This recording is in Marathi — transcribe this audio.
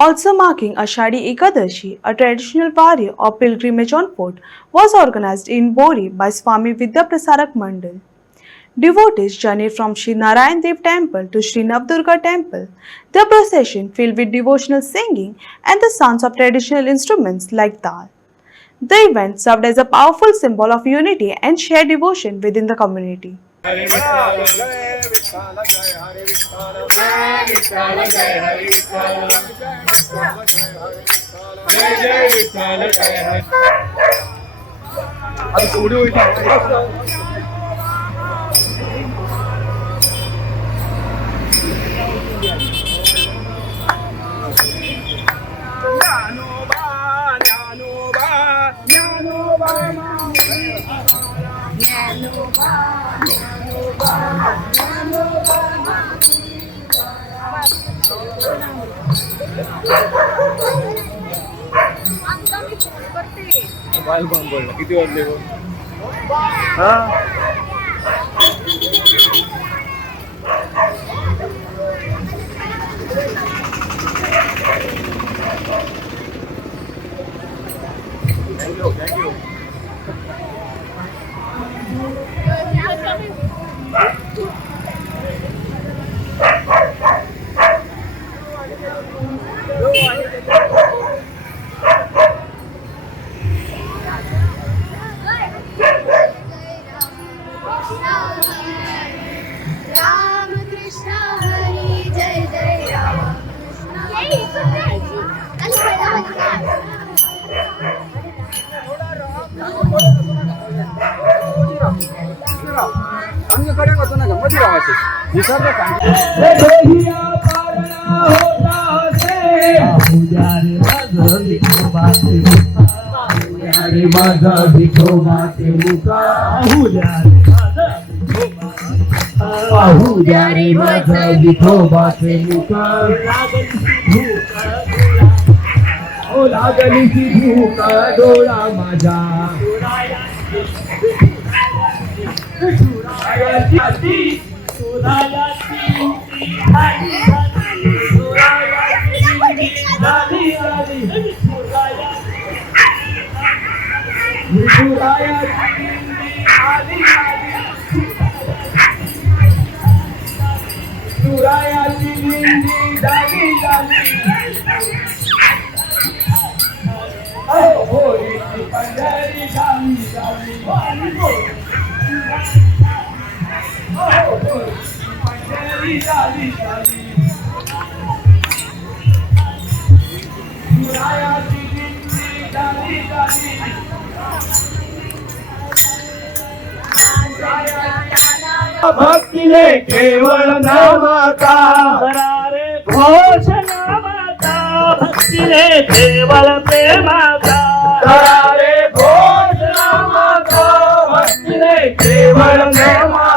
Also marking Ashadi Ekadashi, a traditional varya or pilgrimage on foot, was organized in Bori by Swami Vidyaprasarak Mandal. Devotees journeyed from Sri Narayan Dev Temple to Sri Navdurga Temple. The procession filled with devotional singing and the sounds of traditional instruments like dal. The event served as a powerful symbol of unity and shared devotion within the community. Hare Vithala, Jai Vithala, Jai Hare Vithala, Jai Vithala, Jai Hare Vithala, Jai Jai Vithala, Jai Hare. आता थोडी होईल. मोबाईल बंद पडला. किती वाजले गो? हा थँक्यू. राम कृष्ण हरी जय जय राम कडे करतो ना गंमती गावाचे विसरलं माझा विठोबाचे मुका आहू द्या रे माझा विठोबाचे मुका ओ लागलीची भूक डोळा माझा भक्तीने केवळ नामाचा रे घोष नामाचा भक्तीने केवळ प्रेमाचा रे घोष नामाचा भक्तीने केवळ प्रेमाचा